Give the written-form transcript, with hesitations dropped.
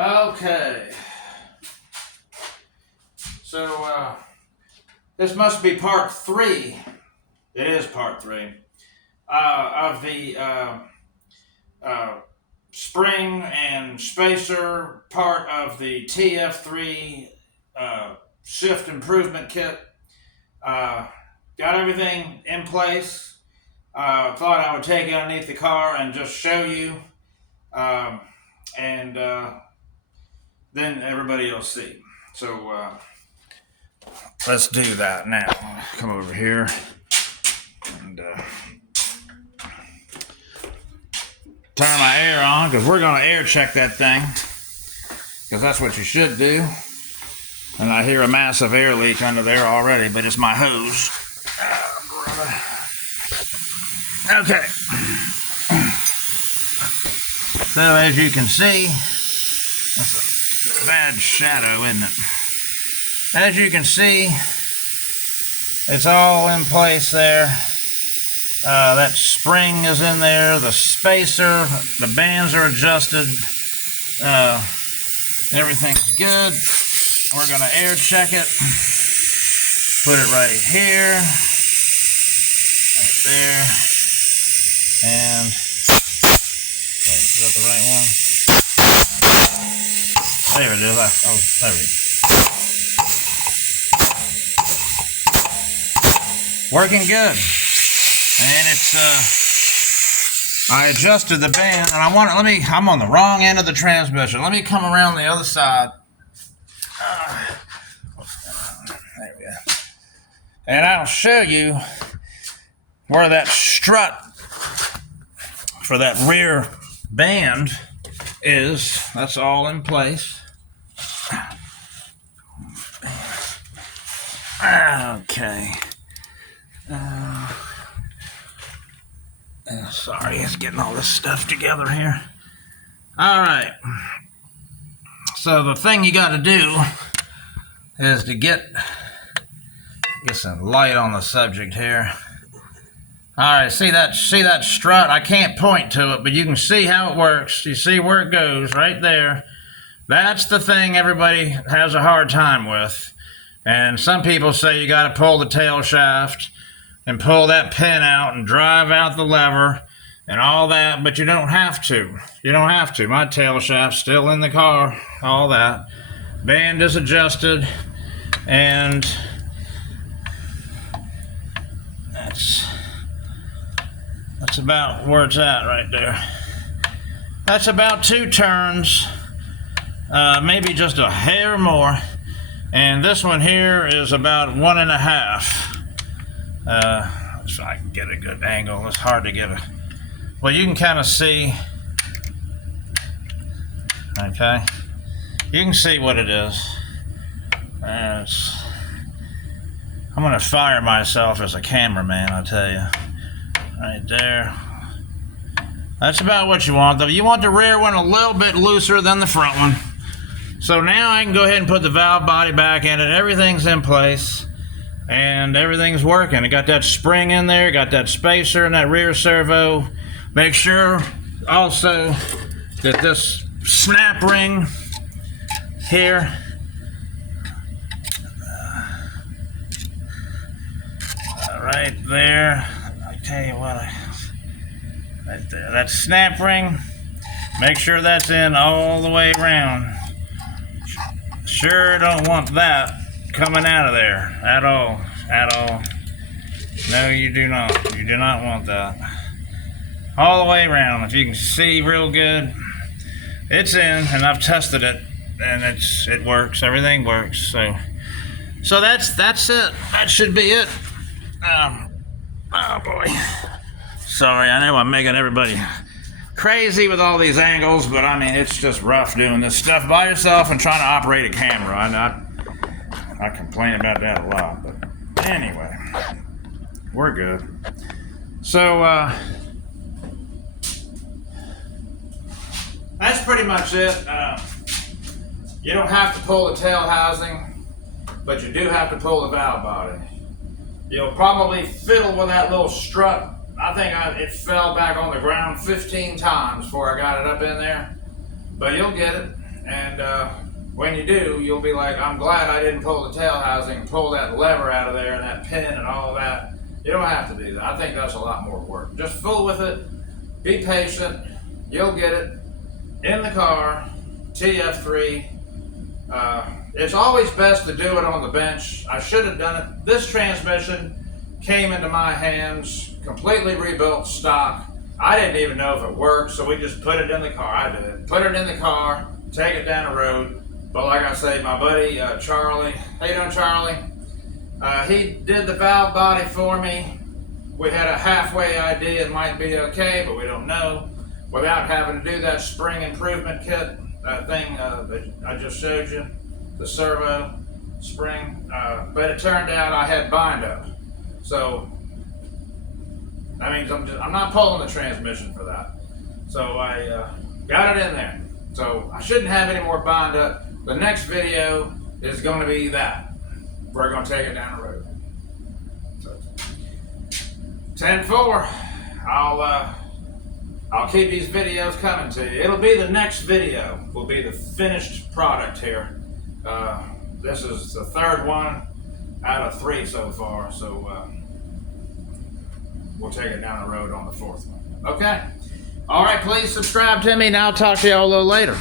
Okay. So, this must be part 3. It is part 3 of the spring and spacer part of the TF3 shift improvement kit. Got everything in place. Thought I would take it underneath the car and just show you, and then everybody will see. So let's do that now. Come over here and turn my air on, because we're going to air check that thing, because that's what you should do. And I hear a massive air leak under there already, but it's my hose. Okay. So as you can see, that's a bad shadow, isn't it? As you can see, it's all in place there. That spring is in there, the spacer, the bands are adjusted, everything's good. We're going to air check it, put it right here, right there, and, wait, is that the right one? There it is. Oh, there it is. Working good. And it's, I adjusted the band, and I'm on the wrong end of the transmission. Let me come around the other side. There we go. And I'll show you where that strut for that rear band is. That's all in place. Okay. Sorry, it's getting all this stuff together here. All right. So the thing you got to do is to get some light on the subject here. All right, see that strut? I can't point to it, but you can see how it works. You see where it goes right there. That's the thing everybody has a hard time with. And some people say you got to pull the tail shaft and pull that pin out and drive out the lever and all that, but you don't have to. You don't have to. My tail shaft's still in the car, all that. Band is adjusted, and that's about where it's at right there. That's about 2 turns, maybe just a hair more, and this one here is about 1.5. Let's try to get a good angle. It's hard to get well, you can kind of see, okay? You can see what it is. I'm going to fire myself as a cameraman, I tell you. Right there. That's about what you want, though. You want the rear one a little bit looser than the front one. So now I can go ahead and put the valve body back in it. Everything's in place. And everything's working. I got that spring in there, got that spacer and that rear servo. Make sure also that this snap ring here, right there. I tell you what, right there, that snap ring, make sure that's in all the way around. Sure don't want that coming out of there at all. No, you do not. You do not want that. All the way around. If you can see real good, it's in, and I've tested it, and it works. Everything works. So that's it. That should be it. Oh boy. Sorry, I know I'm making everybody crazy with all these angles, but I mean, it's just rough doing this stuff by yourself and trying to operate a camera. I complain about that a lot, but anyway, we're good. So, that's pretty much it. You don't have to pull the tail housing, but you do have to pull the valve body. You'll probably fiddle with that little strut. I think it fell back on the ground 15 times before I got it up in there, but you'll get it. and when you do, you'll be like, I'm glad I didn't pull the tail housing, pull that lever out of there and that pin and all that. You don't have to do that. I think that's a lot more work. Just fool with it, be patient, you'll get it in the car, TF3. It's always best to do it on the bench. I should have done it. This transmission came into my hands, completely rebuilt stock. I didn't even know if it worked, so we just put it in the car. I did. Put it in the car, take it down the road. But like I say, my buddy Charlie, how you doing, Charlie? He did the valve body for me. We had a halfway idea it might be okay, but we don't know. Without having to do that spring improvement kit, that thing that I just showed you, the servo spring. But it turned out I had Bindup. So that means I'm not pulling the transmission for that. So I got it in there. So I shouldn't have any more Bindup. The next video is going to be that. We're going to take it down the road. So 10-4. I'll keep these videos coming to you. It'll be the next video. Will be the finished product here. This is the third one out of 3 so far. So we'll take it down the road on the 4th one. Okay. All right. Please subscribe to me, and I'll talk to you all a little later.